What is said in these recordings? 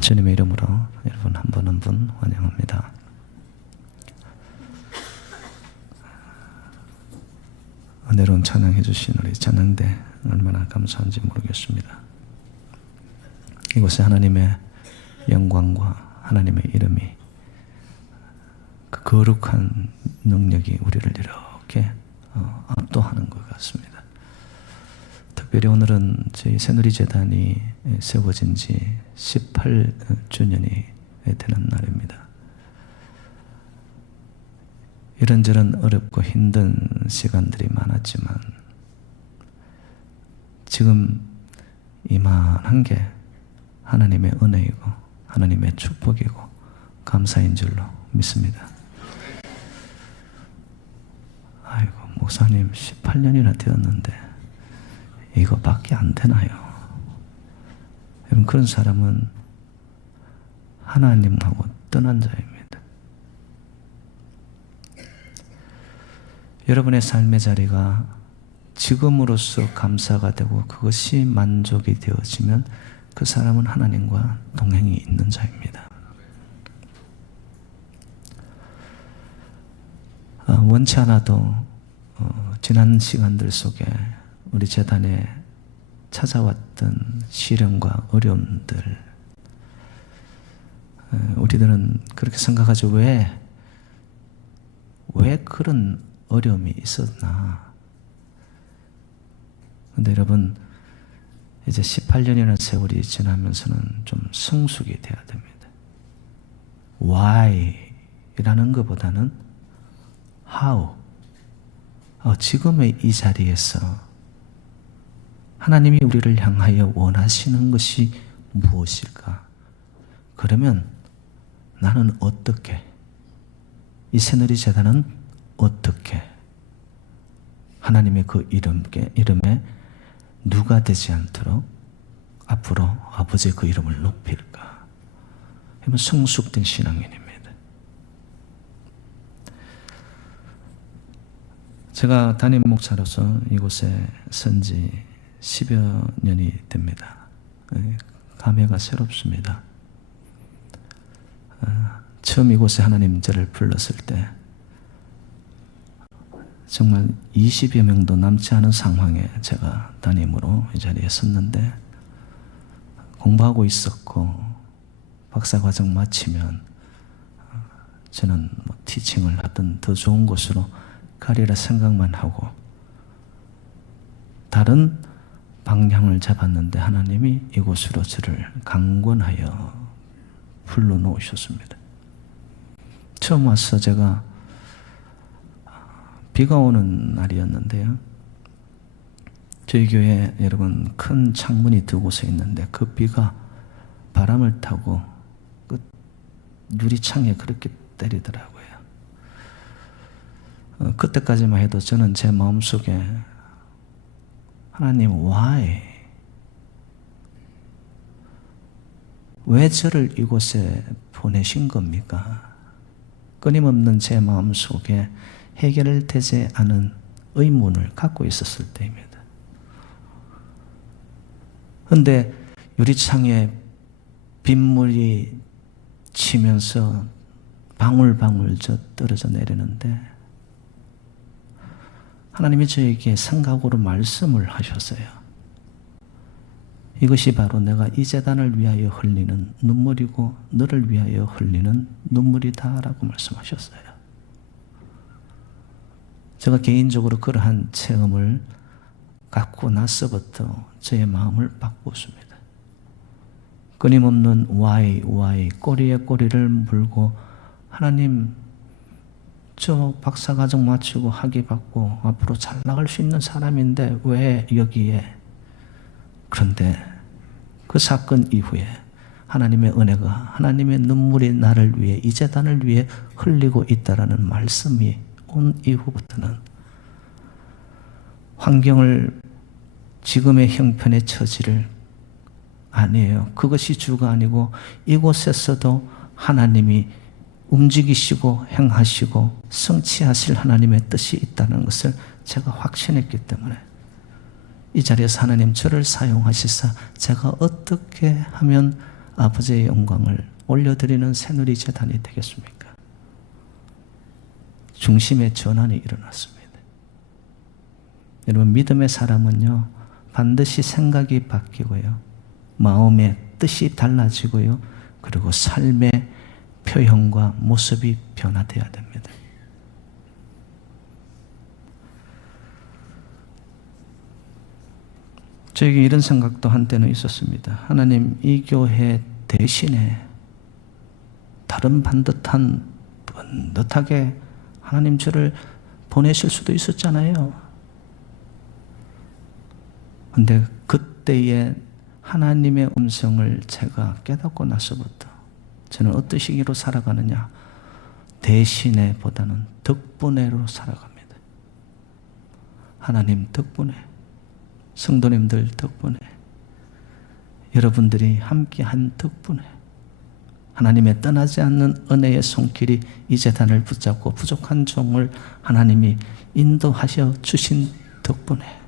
주님의 이름으로 여러분 한 분 한 분 환영합니다. 은혜로운 찬양해 주신 우리 찬양대 얼마나 감사한지 모르겠습니다. 이곳에 하나님의 영광과 하나님의 이름이 그 거룩한 능력이 우리를 이렇게 압도하는 것 같습니다. 특별히 오늘은 저희 새누리재단이 세워진 지 18주년이 되는 날입니다. 이런저런 어렵고 힘든 시간들이 많았지만 지금 이만한 게 하나님의 은혜이고 하나님의 축복이고 감사인 줄로 믿습니다. 아이고, 목사님 18년이나 되었는데 이거밖에 안 되나요? 여러분, 그런 사람은 하나님하고 떠난 자입니다. 여러분의 삶의 자리가 지금으로서 감사가 되고 그것이 만족이 되어지면 그 사람은 하나님과 동행이 있는 자입니다. 원치 않아도 지난 시간들 속에 우리 재단에 찾아왔던 시련과 어려움들, 우리들은 그렇게 생각하죠. 왜 그런 어려움이 있었나? 근데 여러분, 이제 18년이라는 세월이 지나면서는 좀 성숙이 돼야 됩니다. Why라는 것보다는 How. 지금의 이 자리에서 하나님이 우리를 향하여 원하시는 것이 무엇일까? 그러면 나는 어떻게? 이 새누리재단은 어떻게? 하나님의 그 이름에 누가 되지 않도록 앞으로 아버지의 그 이름을 높일까? 이건 성숙된 신앙인입니다. 제가 담임 목사로서 이곳에 선 지 10여 년이 됩니다. 감회가 새롭습니다. 처음 이곳에 하나님 저를 불렀을 때 정말 20여 명도 남지 않은 상황에 제가 담임으로 이 자리에 섰는데, 공부하고 있었고 박사과정 마치면 저는 티칭을 하든 더 좋은 곳으로 가리라 생각만 하고 다른 방향을 잡았는데 하나님이 이곳으로 저를 강권하여 불러놓으셨습니다. 처음 와서 제가 비가 오는 날이었는데요. 저희 교회 여러분 큰 창문이 두 곳에 있는데 그 비가 바람을 타고 그 유리창에 그렇게 때리더라고요. 그때까지만 해도 저는 제 마음속에 하나님 why? 왜 저를 이곳에 보내신 겁니까? 끊임없는 제 마음속에 해결되지 않은 의문을 갖고 있었을 때입니다. 그런데 유리창에 빗물이 치면서 방울방울 떨어져 내리는데 하나님이 저에게 생각으로 말씀을 하셨어요. 이것이 바로 내가 이 재단을 위하여 흘리는 눈물이고 너를 위하여 흘리는 눈물이다라고 말씀하셨어요. 제가 개인적으로 그러한 체험을 갖고 나서부터 저의 마음을 바꾸었습니다. 끊임없는 why 꼬리에 꼬리를 물고 하나님 저 박사과정 마치고 학위 받고 앞으로 잘 나갈 수 있는 사람인데 왜 여기에? 그런데 그 사건 이후에 하나님의 은혜가 하나님의 눈물이 나를 위해 이 재단을 위해 흘리고 있다라는 말씀이 온 이후부터는 환경을 지금의 형편에 처지를 아니에요. 그것이 주가 아니고 이곳에서도 하나님이 움직이시고 행하시고 성취하실 하나님의 뜻이 있다는 것을 제가 확신했기 때문에 이 자리에서 하나님 저를 사용하시사 제가 어떻게 하면 아버지의 영광을 올려드리는 새누리 제단이 되겠습니까? 중심의 전환이 일어났습니다. 여러분, 믿음의 사람은요, 반드시 생각이 바뀌고요, 마음의 뜻이 달라지고요, 그리고 삶의 표현과 모습이 변화되어야 됩니다. 저에게 이런 생각도 한때는 있었습니다. 하나님, 이 교회 대신에 다른 반듯한, 번듯하게 하나님 저를 보내실 수도 있었잖아요. 근데 그때의 하나님의 음성을 제가 깨닫고 나서부터 저는 어떠시기로 살아가느냐? 대신에 보다는 덕분에로 살아갑니다. 하나님 덕분에, 성도님들 덕분에, 여러분들이 함께한 덕분에, 하나님의 떠나지 않는 은혜의 손길이 이 제단을 붙잡고 부족한 종을 하나님이 인도하셔 주신 덕분에,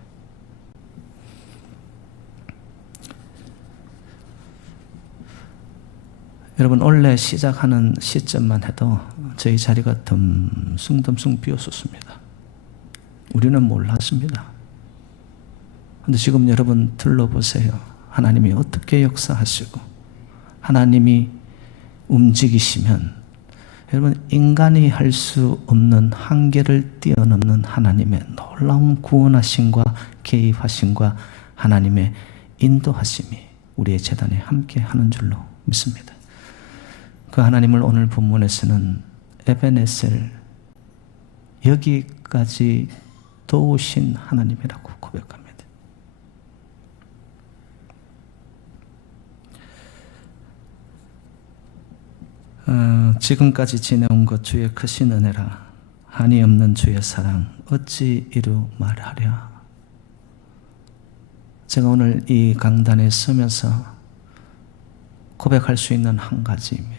여러분, 원래 시작하는 시점만 해도 저희 자리가 듬숭듬숭 비었었습니다. 우리는 몰랐습니다. 그런데 지금 여러분 둘러보세요. 하나님이 어떻게 역사하시고 하나님이 움직이시면, 여러분, 인간이 할 수 없는 한계를 뛰어넘는 하나님의 놀라운 구원하심과 개입하심과 하나님의 인도하심이 우리의 제단에 함께 하는 줄로 믿습니다. 그 하나님을 오늘 본문에서는 에베네셀, 여기까지 도우신 하나님이라고 고백합니다. 지금까지 지내온 것 주의 크신 은혜라, 한이 없는 주의 사랑 어찌 이루 말하랴. 제가 오늘 이 강단에 서면서 고백할 수 있는 한 가지입니다.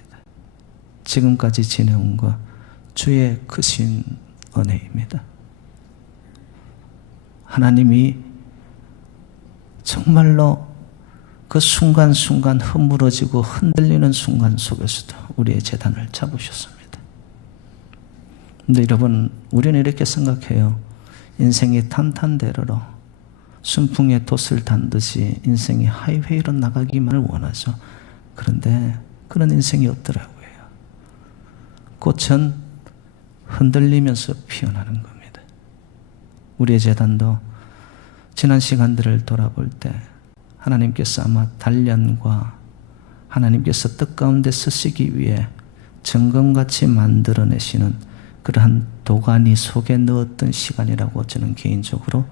지금까지 지내온 것 주의 크신 은혜입니다. 하나님이 정말로 그 순간순간 허물어지고 흔들리는 순간 속에서도 우리의 제단을 잡으셨습니다. 그런데 여러분, 우리는 이렇게 생각해요. 인생이 탄탄대로로 순풍에 돛을 단듯이 인생이 하이웨이로 나가기만을 원하죠. 그런데 그런 인생이 없더라고요. 꽃은 흔들리면서 피어나는 겁니다. 우리의 제단도 지난 시간들을 돌아볼 때 하나님께서 아마 단련과 하나님께서 뜻 가운데 쓰시기 위해 정금같이 만들어내시는 그러한 도가니 속에 넣었던 시간이라고 저는 개인적으로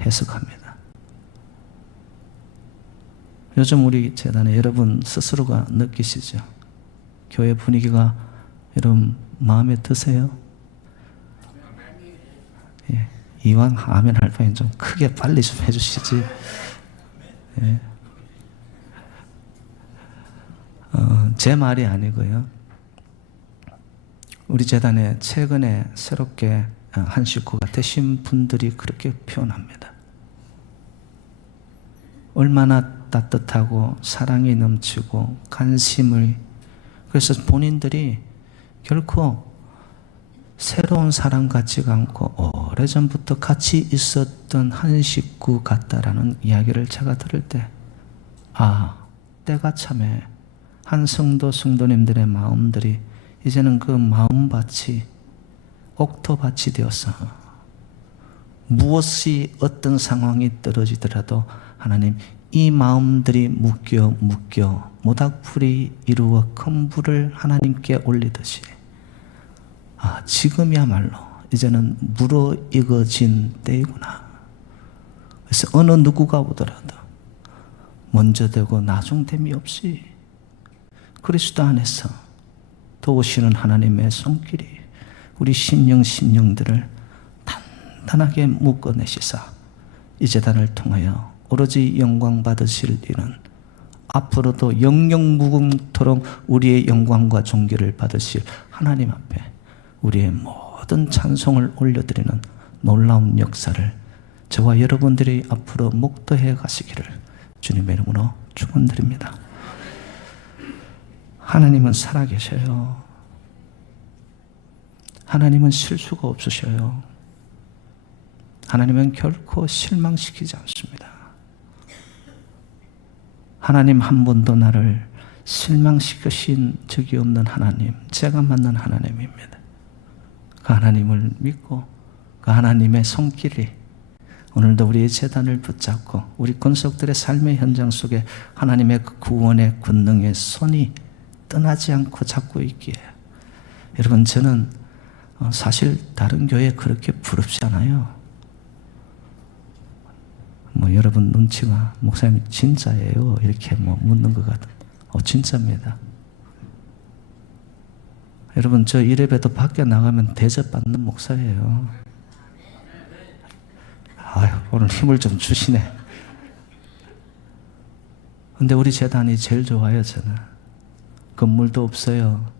해석합니다. 요즘 우리 재단에 여러분 스스로가 느끼시죠? 교회 분위기가 여러분 마음에 드세요? 예, 이왕 아멘 할 바엔 좀 크게 빨리 좀 해주시지. 예. 제 말이 아니고요, 우리 재단에 최근에 새롭게 한 식구가 되신 분들이 그렇게 표현합니다. 얼마나 따뜻하고 사랑이 넘치고 관심을, 그래서 본인들이 결코 새로운 사람 같지가 않고 오래전부터 같이 있었던 한 식구 같다라는 이야기를 제가 들을 때, 때가 참에 한 성도님들의 마음들이 이제는 그 마음밭이 옥토밭이 되어서 무엇이 어떤 상황이 떨어지더라도 하나님, 이 마음들이 묶여 모닥불이 이루어 큰 불을 하나님께 올리듯이, 지금이야말로 이제는 무르익어진 때이구나. 그래서 어느 누구가 오더라도 먼저 되고 나중됨이 없이 그리스도 안에서 도우시는 하나님의 손길이 우리 신령들을 단단하게 묶어내시사 이 제단을 통하여 오로지 영광 받으실 일은 앞으로도 영영무궁토록 우리의 영광과 존귀를 받으실 하나님 앞에 우리의 모든 찬송을 올려드리는 놀라운 역사를 저와 여러분들이 앞으로 목도해 가시기를 주님의 이름으로 축원드립니다. 하나님은 살아계셔요. 하나님은 실수가 없으셔요. 하나님은 결코 실망시키지 않습니다. 하나님 한 번도 나를 실망시키신 적이 없는 하나님, 제가 만난 하나님입니다. 그 하나님을 믿고 그 하나님의 손길이 오늘도 우리의 제단을 붙잡고 우리 권속들의 삶의 현장 속에 하나님의 그 구원의 권능의 손이 떠나지 않고 잡고 있기에, 여러분, 저는 사실 다른 교회 그렇게 부럽지 않아요. 여러분 눈치가 목사님 진짜예요? 이렇게 묻는 것 같은. 진짜입니다. 여러분, 저 이래봬도 밖에 나가면 대접받는 목사예요. 아유, 오늘 힘을 좀 주시네. 근데 우리 재단이 제일 좋아요, 저는. 건물도 없어요.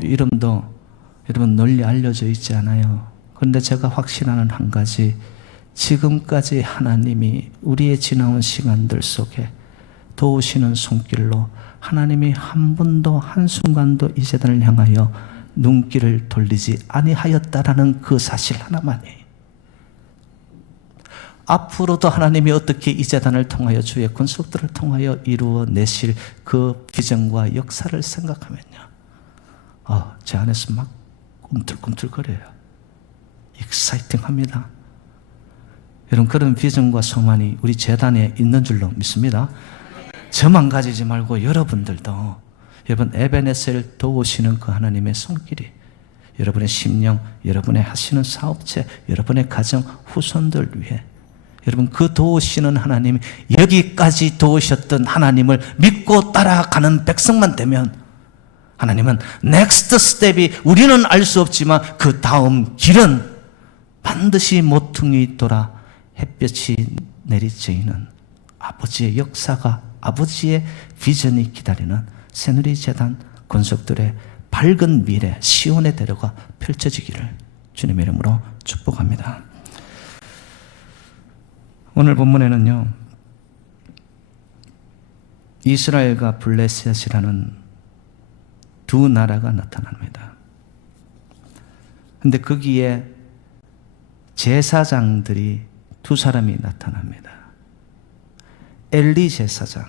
이름도 여러분 널리 알려져 있지 않아요. 그런데 제가 확신하는 한 가지, 지금까지 하나님이 우리의 지나온 시간들 속에 도우시는 손길로 하나님이 한 번도 한순간도 이 재단을 향하여 눈길을 돌리지 아니하였다라는 그 사실 하나만이, 앞으로도 하나님이 어떻게 이 재단을 통하여 주의 권속들을 통하여 이루어내실 그 비전과 역사를 생각하면요, 제 안에서 막 꿈틀꿈틀거려요. 익사이팅합니다. 여러분, 그런 비전과 소망이 우리 재단에 있는 줄로 믿습니다. 저만 가지지 말고 여러분들도, 여러분 에베네셀을 도우시는 그 하나님의 손길이 여러분의 심령, 여러분의 하시는 사업체, 여러분의 가정, 후손들 위해, 여러분 그 도우시는 하나님, 여기까지 도우셨던 하나님을 믿고 따라가는 백성만 되면 하나님은 넥스트 스텝이 우리는 알 수 없지만 그 다음 길은 반드시 모퉁이 돌아 햇볕이 내리쬐이는 아버지의 역사가, 아버지의 비전이 기다리는 새누리재단 권속들의 밝은 미래, 시온의 대로가 펼쳐지기를 주님의 이름으로 축복합니다. 오늘 본문에는요, 이스라엘과 블레셋이라는 두 나라가 나타납니다. 그런데 거기에 제사장들이 두 사람이 나타납니다. 엘리 제사장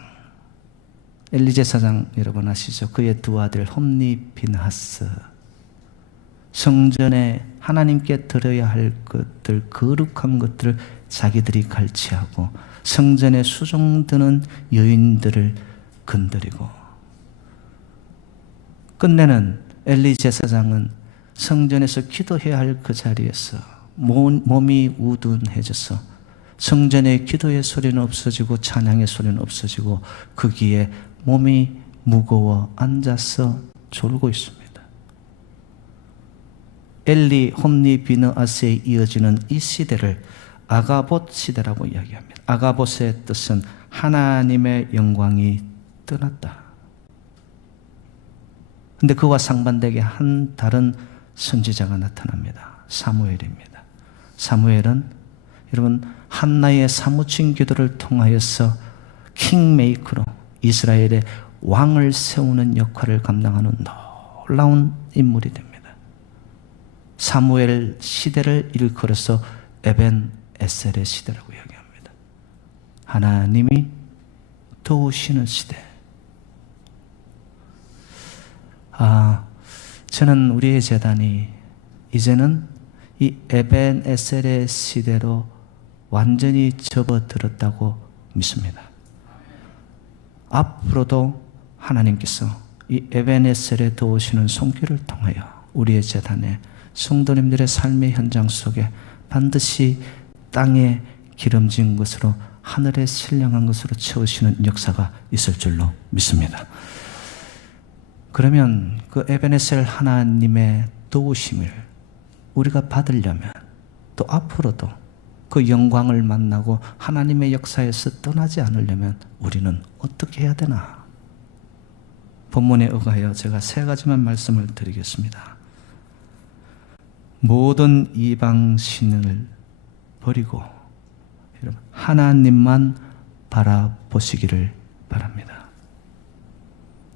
여러분 아시죠? 그의 두 아들 홈니 빈하스, 성전에 하나님께 드려야 할 것들, 거룩한 것들을 자기들이 갈취하고 성전에 수종드는 여인들을 건드리고, 끝내는 엘리 제사장은 성전에서 기도해야 할 그 자리에서 몸이 우둔해져서 성전의 기도의 소리는 없어지고 찬양의 소리는 없어지고 거기에 몸이 무거워 앉아서 졸고 있습니다. 엘리, 홈니, 비느아스에 이어지는 이 시대를 아가봇 시대라고 이야기합니다. 아가봇의 뜻은 하나님의 영광이 떠났다. 근데 그와 상반되게 한 다른 선지자가 나타납니다. 사무엘입니다. 사무엘은 여러분 한나의 사무친 기도를 통하여서 킹메이커로 이스라엘의 왕을 세우는 역할을 감당하는 놀라운 인물이 됩니다. 사무엘 시대를 일컬어서 에벤 에셀의 시대라고 이야기합니다. 하나님이 도우시는 시대. 저는 우리의 재단이 이제는 이 에벤 에셀의 시대로 완전히 접어들었다고 믿습니다. 앞으로도 하나님께서 이 에벤 에셀에 도우시는 손길을 통하여 우리의 재단에 성도님들의 삶의 현장 속에 반드시 땅에 기름진 것으로, 하늘에 신령한 것으로 채우시는 역사가 있을 줄로 믿습니다. 그러면 그 에베네셀 하나님의 도우심을 우리가 받으려면, 또 앞으로도 그 영광을 만나고 하나님의 역사에서 떠나지 않으려면 우리는 어떻게 해야 되나? 본문에 의하여 제가 세 가지만 말씀을 드리겠습니다. 모든 이방 신을 버리고 하나님만 바라보시기를 바랍니다.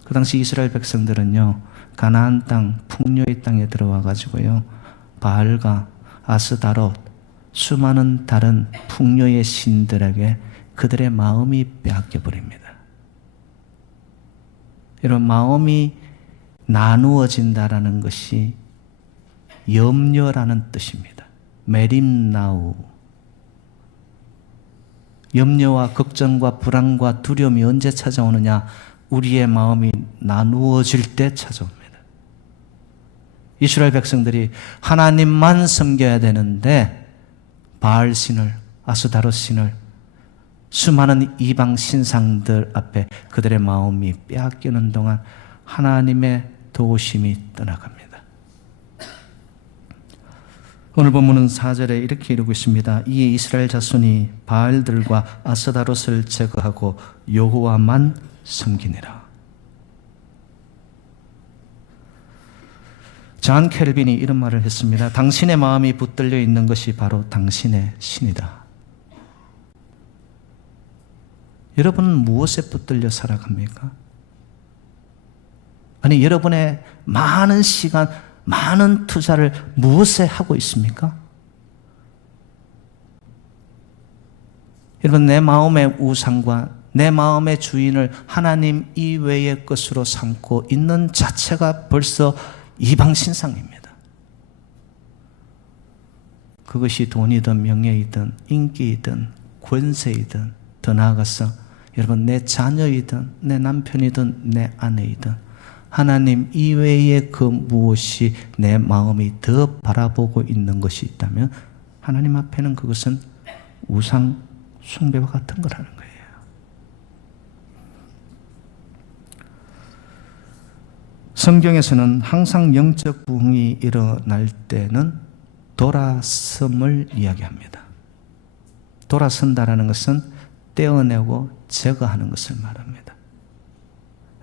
그 당시 이스라엘 백성들은요, 가나안 땅, 풍요의 땅에 들어와 가지고요, 바알과 아스다롯, 수많은 다른 풍요의 신들에게 그들의 마음이 빼앗겨 버립니다. 이런 마음이 나누어진다라는 것이 염려라는 뜻입니다. 메림나우. 염려와 걱정과 불안과 두려움이 언제 찾아오느냐? 우리의 마음이 나누어질 때 찾아옵니다. 이스라엘 백성들이 하나님만 섬겨야 되는데 바알 신을, 아스다롯 신을, 수많은 이방 신상들 앞에 그들의 마음이 빼앗기는 동안 하나님의 도우심이 떠나갑니다. 오늘 본문은 4절에 이렇게 이루고 있습니다. 이에 이스라엘 자손이 바알들과 아스다롯을 제거하고 여호와만 섬기니라. 존 켈빈이 이런 말을 했습니다. 당신의 마음이 붙들려 있는 것이 바로 당신의 신이다. 여러분은 무엇에 붙들려 살아갑니까? 아니, 여러분의 많은 시간, 많은 투자를 무엇에 하고 있습니까? 여러분, 내 마음의 우상과 내 마음의 주인을 하나님 이외의 것으로 삼고 있는 자체가 벌써 이방신상입니다. 그것이 돈이든 명예이든 인기이든 권세이든, 더 나아가서 여러분, 내 자녀이든 내 남편이든 내 아내이든 하나님 이외의 그 무엇이 내 마음이 더 바라보고 있는 것이 있다면 하나님 앞에는 그것은 우상 숭배와 같은 거라는 거예요. 성경에서는 항상 영적 부흥이 일어날 때는 돌아섬을 이야기합니다. 돌아선다라는 것은 떼어내고 제거하는 것을 말합니다.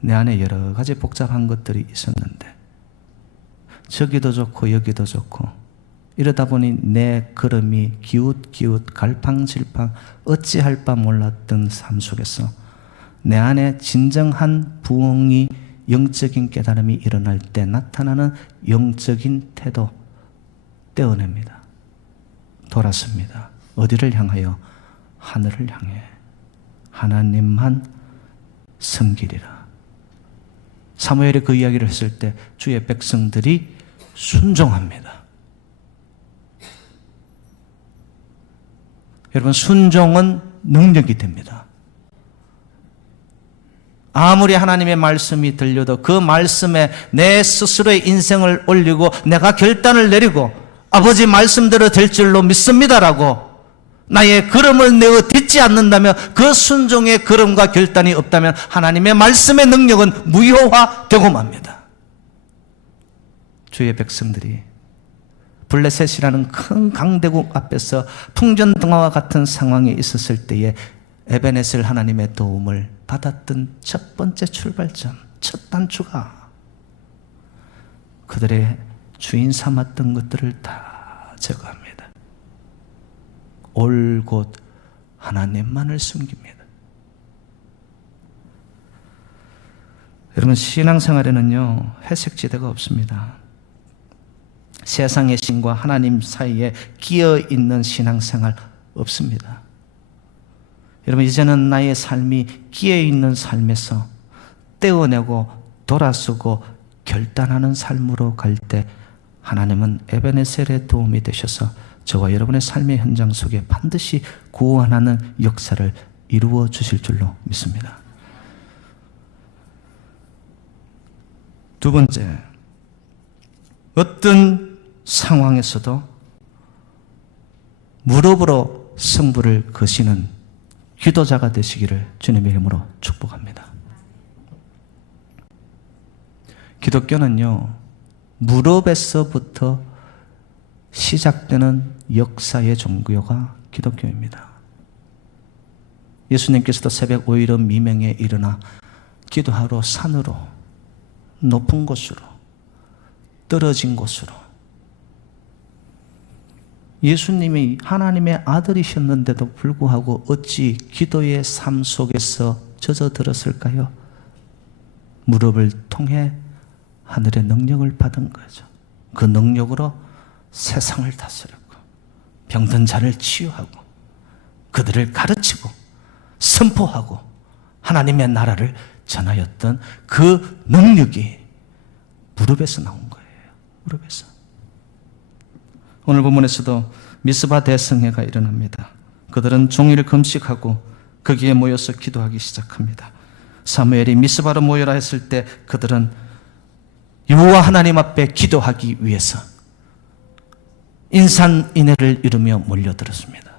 내 안에 여러 가지 복잡한 것들이 있었는데 저기도 좋고 여기도 좋고 이러다 보니 내 걸음이 기웃기웃 갈팡질팡 어찌할 바 몰랐던 삶 속에서 내 안에 진정한 부흥이, 영적인 깨달음이 일어날 때 나타나는 영적인 태도, 떼어냅니다. 돌아섭니다. 어디를 향하여? 하늘을 향해 하나님만 섬기리라. 사무엘이 그 이야기를 했을 때 주의 백성들이 순종합니다. 여러분, 순종은 능력이 됩니다. 아무리 하나님의 말씀이 들려도 그 말씀에 내 스스로의 인생을 올리고 내가 결단을 내리고 아버지 말씀대로 될 줄로 믿습니다라고 나의 걸음을 내어 딛지 않는다면, 그 순종의 걸음과 결단이 없다면 하나님의 말씀의 능력은 무효화되고 맙니다. 주의 백성들이 블레셋이라는 큰 강대국 앞에서 풍전등화와 같은 상황에 있었을 때에 에베네셀 하나님의 도움을 받았던 첫 번째 출발점, 첫 단추가 그들의 주인 삼았던 것들을 다 제거합니다. 올곧 하나님만을 숨깁니다. 여러분, 신앙생활에는요, 회색지대가 없습니다. 세상의 신과 하나님 사이에 끼어있는 신앙생활 없습니다. 여러분, 이제는 나의 삶이 끼어있는 삶에서 떼어내고 돌아서고 결단하는 삶으로 갈 때 하나님은 에베네셀의 도움이 되셔서 저와 여러분의 삶의 현장 속에 반드시 구원하는 역사를 이루어 주실 줄로 믿습니다. 두 번째, 어떤 상황에서도 무릎으로 승부를 거시는 기도자가 되시기를 주님의 이름으로 축복합니다. 기독교는요, 무릎에서부터 시작되는 역사의 종교가 기독교입니다. 예수님께서도 새벽 5일은 미명에 일어나 기도하러 산으로, 높은 곳으로, 떨어진 곳으로, 예수님이 하나님의 아들이셨는데도 불구하고 어찌 기도의 삶 속에서 젖어들었을까요? 무릎을 통해 하늘의 능력을 받은 거죠. 그 능력으로 세상을 다스렸고 병든 자를 치유하고 그들을 가르치고 선포하고 하나님의 나라를 전하였던 그 능력이 무릎에서 나온 거예요. 무릎에서. 오늘 본문에서도 미스바 대성회가 일어납니다. 그들은 종일 금식하고 거기에 모여서 기도하기 시작합니다. 사무엘이 미스바로 모여라 했을 때 그들은 여호와 하나님 앞에 기도하기 위해서 인산인해를 이루며 몰려들었습니다.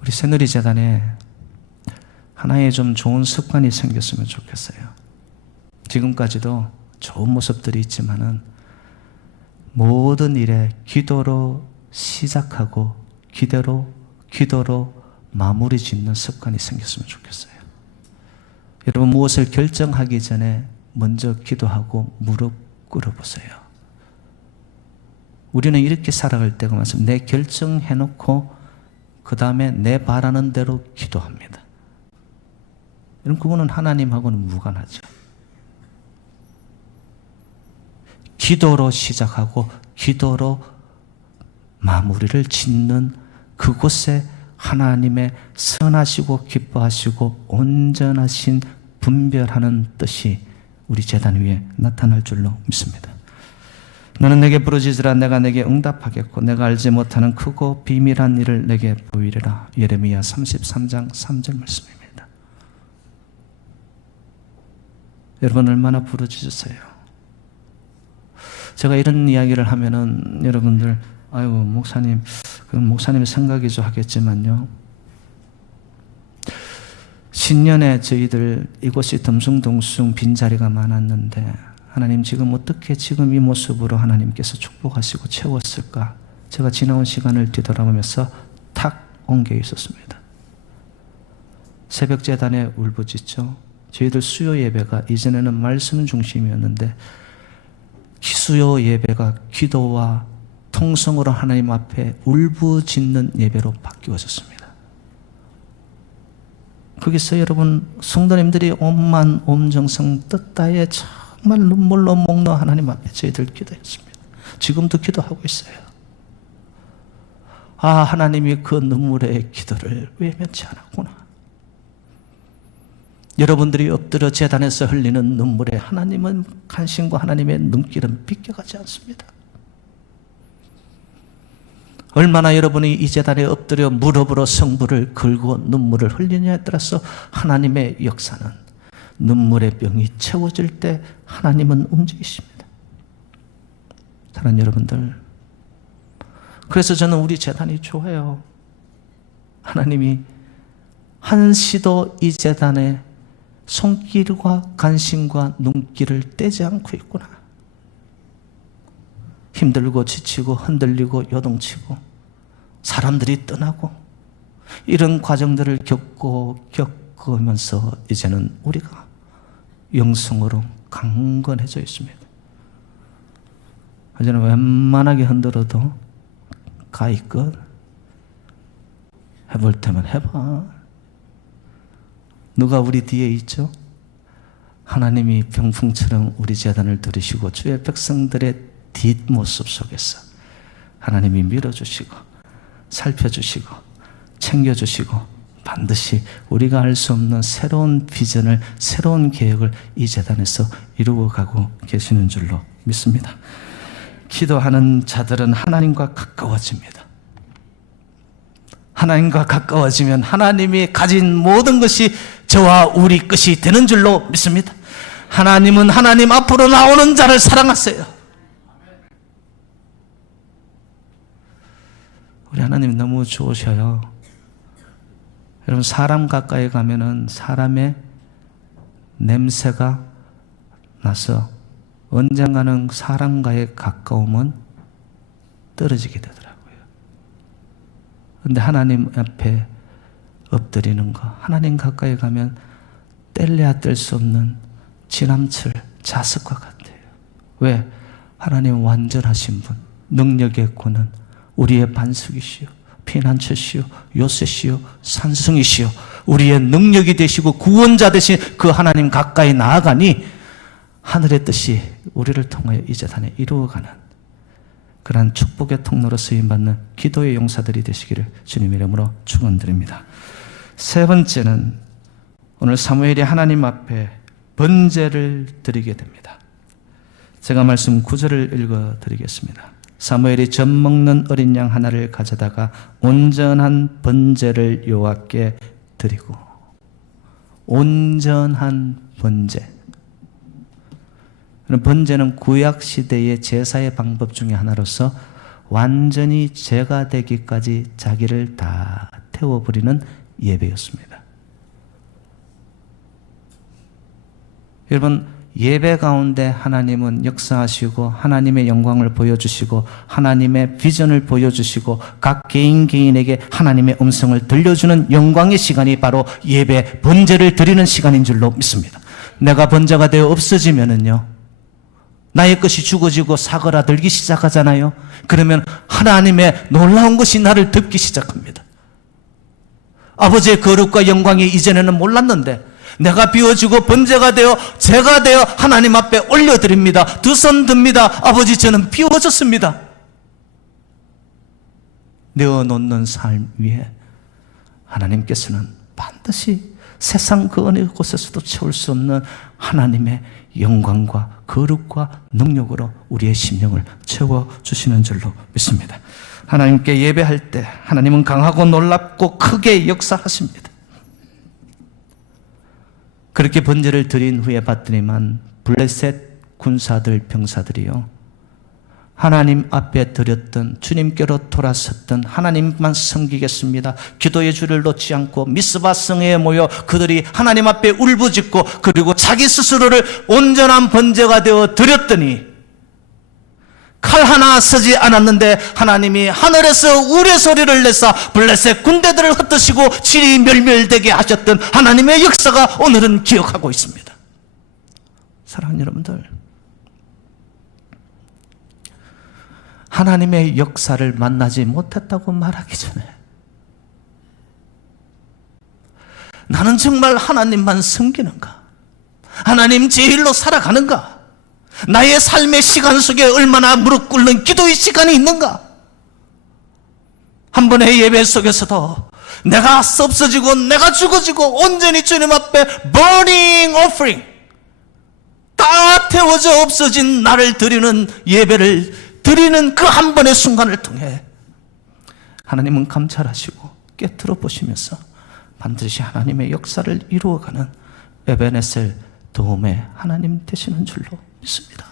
우리 새누리재단에 하나의 좀 좋은 습관이 생겼으면 좋겠어요. 지금까지도 좋은 모습들이 있지만은 모든 일에 기도로 시작하고 기도로 마무리 짓는 습관이 생겼으면 좋겠어요. 여러분 무엇을 결정하기 전에 먼저 기도하고 무릎 꿇어보세요. 우리는 이렇게 살아갈 때가 많습니다. 내 결정해놓고 그 다음에 내 바라는 대로 기도합니다. 여러분 그거는 하나님하고는 무관하죠. 기도로 시작하고 기도로 마무리를 짓는 그곳에 하나님의 선하시고 기뻐하시고 온전하신 분별하는 뜻이 우리 제단 위에 나타날 줄로 믿습니다. 너는 내게 부르짖으라 내가 내게 응답하겠고 내가 알지 못하는 크고 비밀한 일을 내게 보이리라. 예레미야 33장 3절 말씀입니다. 여러분 얼마나 부르짖으세요? 제가 이런 이야기를 하면은 여러분들 아이고 목사님 그건 목사님의 생각이죠 하겠지만요, 신년에 저희들 이곳이 듬숭듬숭 빈자리가 많았는데 하나님 지금 어떻게 지금 이 모습으로 하나님께서 축복하시고 채웠을까? 제가 지나온 시간을 뒤돌아보면서 탁 옮겨 있었습니다. 새벽 재단에 울부짖죠. 저희들 수요 예배가 이전에는 말씀 중심이었는데 수요 예배가 기도와 통성으로 하나님 앞에 울부짖는 예배로 바뀌어졌습니다. 거기서 여러분 성도님들이 온만 온정성 뜻다에 정말 눈물로 목놓아 하나님 앞에 저희들 기도했습니다. 지금도 기도하고 있어요. 아, 하나님이 그 눈물의 기도를 외면치 않았구나. 여러분들이 엎드려 제단에서 흘리는 눈물에 하나님은 간신과 하나님의 눈길은 비껴가지 않습니다. 얼마나 여러분이 이 제단에 엎드려 무릎으로 성부를 걸고 눈물을 흘리냐에 따라서 하나님의 역사는 눈물의 병이 채워질 때 하나님은 움직이십니다. 사랑하는 여러분들, 그래서 저는 우리 제단이 좋아요. 하나님이 한시도 이 제단에 손길과 간신과 눈길을 떼지 않고 있구나. 힘들고 지치고 흔들리고 요동치고 사람들이 떠나고 이런 과정들을 겪으면서 이제는 우리가 영성으로 강건해져 있습니다. 이제는 웬만하게 흔들어도 가있건 해볼 테면 해봐. 누가 우리 뒤에 있죠? 하나님이 병풍처럼 우리 제단을 들으시고 주의 백성들의 뒷모습 속에서 하나님이 밀어주시고 살펴주시고 챙겨주시고 반드시 우리가 알 수 없는 새로운 비전을, 새로운 계획을 이 제단에서 이루어 가고 계시는 줄로 믿습니다. 기도하는 자들은 하나님과 가까워집니다. 하나님과 가까워지면 하나님이 가진 모든 것이 저와 우리 것이 되는 줄로 믿습니다. 하나님은 하나님 앞으로 나오는 자를 사랑하세요. 우리 하나님 너무 좋으셔요. 여러분 사람 가까이 가면은 사람의 냄새가 나서 언젠가는 사람과의 가까움은 떨어지게 되더라고요. 그런데 하나님 앞에 엎드리는 거, 하나님 가까이 가면 뗄래야 뗄 수 없는 지남철 자석과 같아요. 왜? 하나님 완전하신 분, 능력의 권은 우리의 반석이시요 피난처시요 요새시요 산성이시요 우리의 능력이 되시고 구원자 되신 그 하나님 가까이 나아가니 하늘의 뜻이 우리를 통하여 이 재단에 이루어가는 그러한 축복의 통로로 쓰임받는 기도의 용사들이 되시기를 주님 이름으로 축원드립니다. 세 번째는 오늘 사무엘이 하나님 앞에 번제를 드리게 됩니다. 제가 말씀 9절을 읽어드리겠습니다. 사무엘이 젖 먹는 어린 양 하나를 가져다가 온전한 번제를 여호와께 드리고, 온전한 번제. 번제는 구약시대의 제사의 방법 중에 하나로서 완전히 제가 되기까지 자기를 다 태워버리는 예배였습니다. 여러분, 예배 가운데 하나님은 역사하시고 하나님의 영광을 보여주시고 하나님의 비전을 보여주시고 각 개인에게 하나님의 음성을 들려주는 영광의 시간이 바로 예배 번제를 드리는 시간인 줄로 믿습니다. 내가 번제가 되어 없어지면은요, 나의 것이 죽어지고 사그라들기 시작하잖아요. 그러면 하나님의 놀라운 것이 나를 덮기 시작합니다. 아버지의 거룩과 영광이 이전에는 몰랐는데 내가 비워지고 번제가 되어 제가 되어 하나님 앞에 올려드립니다. 두 손 듭니다. 아버지, 저는 비워졌습니다. 내어놓는 삶 위에 하나님께서는 반드시 세상 그 어느 곳에서도 채울 수 없는 하나님의 영광과 거룩과 능력으로 우리의 심령을 채워주시는 줄로 믿습니다. 하나님께 예배할 때 하나님은 강하고 놀랍고 크게 역사하십니다. 그렇게 번제를 드린 후에 봤더니만 블레셋 군사들 병사들이요, 하나님 앞에 드렸던, 주님께로 돌아섰던, 하나님만 섬기겠습니다, 기도의 줄을 놓지 않고 미스바 성에 모여 그들이 하나님 앞에 울부짖고 그리고 자기 스스로를 온전한 번제가 되어 드렸더니 칼 하나 쓰지 않았는데 하나님이 하늘에서 우레소리를 내사 블레셋 군대들을 흩으시고 질이 멸멸되게 하셨던 하나님의 역사가 오늘은 기억하고 있습니다. 사랑하는 여러분들, 하나님의 역사를 만나지 못했다고 말하기 전에 나는 정말 하나님만 섬기는가? 하나님 제일로 살아가는가? 나의 삶의 시간 속에 얼마나 무릎 꿇는 기도의 시간이 있는가? 한 번의 예배 속에서도 내가 없어지고 내가 죽어지고 온전히 주님 앞에 burning offering, 다 태워져 없어진 나를 드리는 예배를 드리는 그 한 번의 순간을 통해 하나님은 감찰하시고 깨트려 보시면서 반드시 하나님의 역사를 이루어가는 에베네셀 도움의 하나님 되시는 줄로 믿습니다.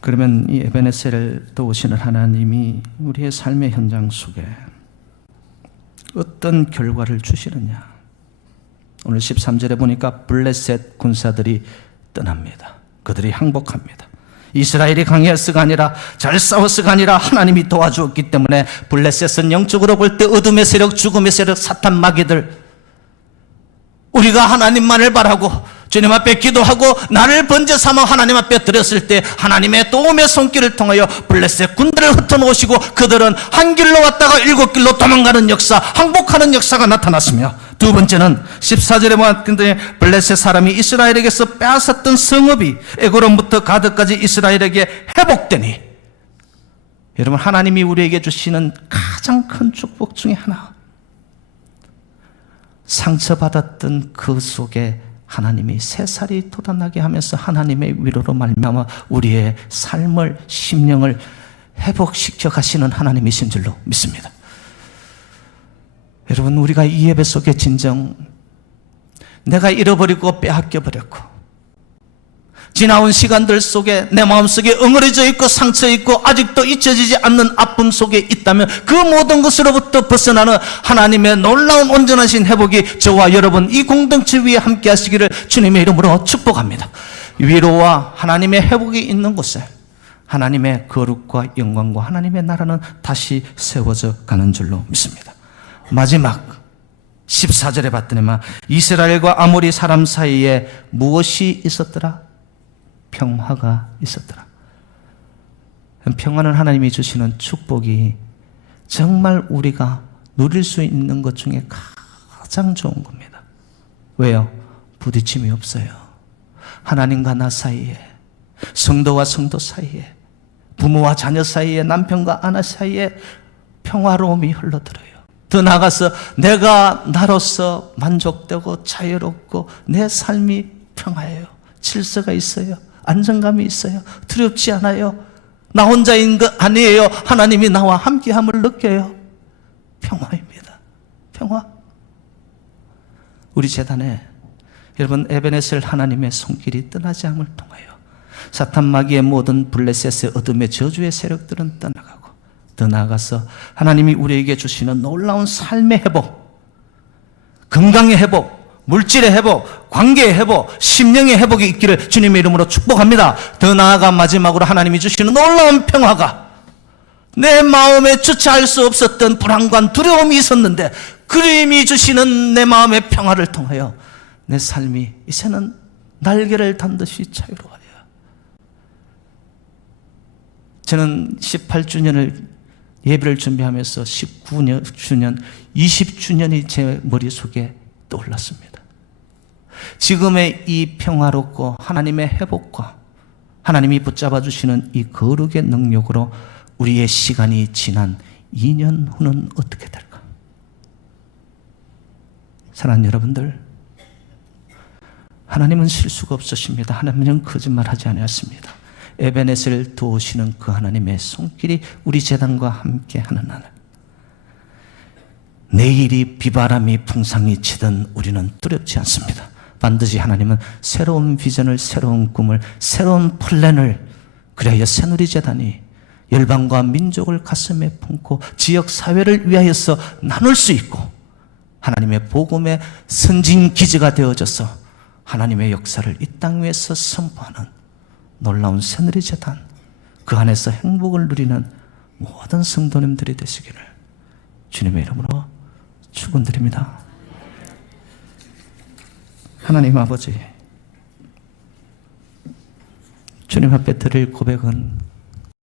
그러면 이 에베네셀을 도우시는 하나님이 우리의 삶의 현장 속에 어떤 결과를 주시느냐? 오늘 13절에 보니까 블레셋 군사들이 떠납니다. 그들이 항복합니다. 이스라엘이 강해서가 아니라 잘 싸워서가 아니라 하나님이 도와주었기 때문에 블레셋은 영적으로 볼 때 어둠의 세력, 죽음의 세력, 사탄 마귀들, 우리가 하나님만을 바라고 주님 앞에 기도하고 나를 번제 삼아 하나님 앞에 드렸을 때 하나님의 도움의 손길을 통하여 블레셋 군대를 흩어놓으시고 그들은 한 길로 왔다가 일곱 길로 도망가는 역사, 항복하는 역사가 나타났으며, 두 번째는 14절에 보았더니 블레셋 사람이 이스라엘에게서 빼앗았던 성읍이 에그론부터 가드까지 이스라엘에게 회복되니, 여러분, 하나님이 우리에게 주시는 가장 큰 축복 중에 하나, 상처받았던 그 속에 하나님이 새살이 돋아나게 하면서 하나님의 위로로 말미암아 우리의 삶을, 심령을 회복시켜 가시는 하나님이신 줄로 믿습니다. 여러분, 우리가 이 예배 속에 진정 내가 잃어버리고 빼앗겨버렸고 지나온 시간들 속에 내 마음속에 엉어려져 있고 상처 있고 아직도 잊혀지지 않는 아픔 속에 있다면 그 모든 것으로부터 벗어나는 하나님의 놀라운 온전하신 회복이 저와 여러분 이 공동체 위에 함께 하시기를 주님의 이름으로 축복합니다. 위로와 하나님의 회복이 있는 곳에 하나님의 거룩과 영광과 하나님의 나라는 다시 세워져 가는 줄로 믿습니다. 마지막 14절에 봤더니만 이스라엘과 아모리 사람 사이에 무엇이 있었더라? 평화가 있었더라. 평화는 하나님이 주시는 축복이 정말 우리가 누릴 수 있는 것 중에 가장 좋은 겁니다. 왜요? 부딪힘이 없어요. 하나님과 나 사이에, 성도와 성도 사이에, 부모와 자녀 사이에, 남편과 아내 사이에 평화로움이 흘러들어요. 더 나아가서 내가 나로서 만족되고 자유롭고 내 삶이 평화예요. 질서가 있어요. 안정감이 있어요. 두렵지 않아요. 나 혼자인 것 아니에요. 하나님이 나와 함께함을 느껴요. 평화입니다. 평화. 우리 재단에 여러분 에베네셀 하나님의 손길이 떠나지 않을 통하여 사탄 마귀의 모든 블레셋의 어둠의 저주의 세력들은 떠나가고 더 나아가서 하나님이 우리에게 주시는 놀라운 삶의 회복, 건강의 회복, 물질의 회복, 관계의 회복, 심령의 회복이 있기를 주님의 이름으로 축복합니다. 더 나아가 마지막으로 하나님이 주시는 놀라운 평화가 내 마음에 주체할 수 없었던 불안과 두려움이 있었는데 그림이 주시는 내 마음의 평화를 통하여 내 삶이 이제는 날개를 단 듯이 자유로워요. 저는 18주년을 예배를 준비하면서 19주년, 20주년이 제 머릿속에 떠올랐습니다. 지금의 이 평화롭고 하나님의 회복과 하나님이 붙잡아 주시는 이 거룩의 능력으로 우리의 시간이 지난 2년 후는 어떻게 될까? 사랑하는 여러분들, 하나님은 실수가 없으십니다. 하나님은 거짓말하지 않았습니다. 에베네셀을 도우시는 그 하나님의 손길이 우리 재단과 함께하는 날, 내일이 비바람이 풍랑이 치든 우리는 두렵지 않습니다. 반드시 하나님은 새로운 비전을, 새로운 꿈을, 새로운 플랜을, 그래야 새누리재단이 열방과 민족을 가슴에 품고 지역 사회를 위하여서 나눌 수 있고 하나님의 복음의 선진기지가 되어져서 하나님의 역사를 이 땅 위에서 선포하는 놀라운 새누리재단, 그 안에서 행복을 누리는 모든 성도님들이 되시기를 주님의 이름으로 축원드립니다. 하나님 아버지, 주님 앞에 드릴 고백은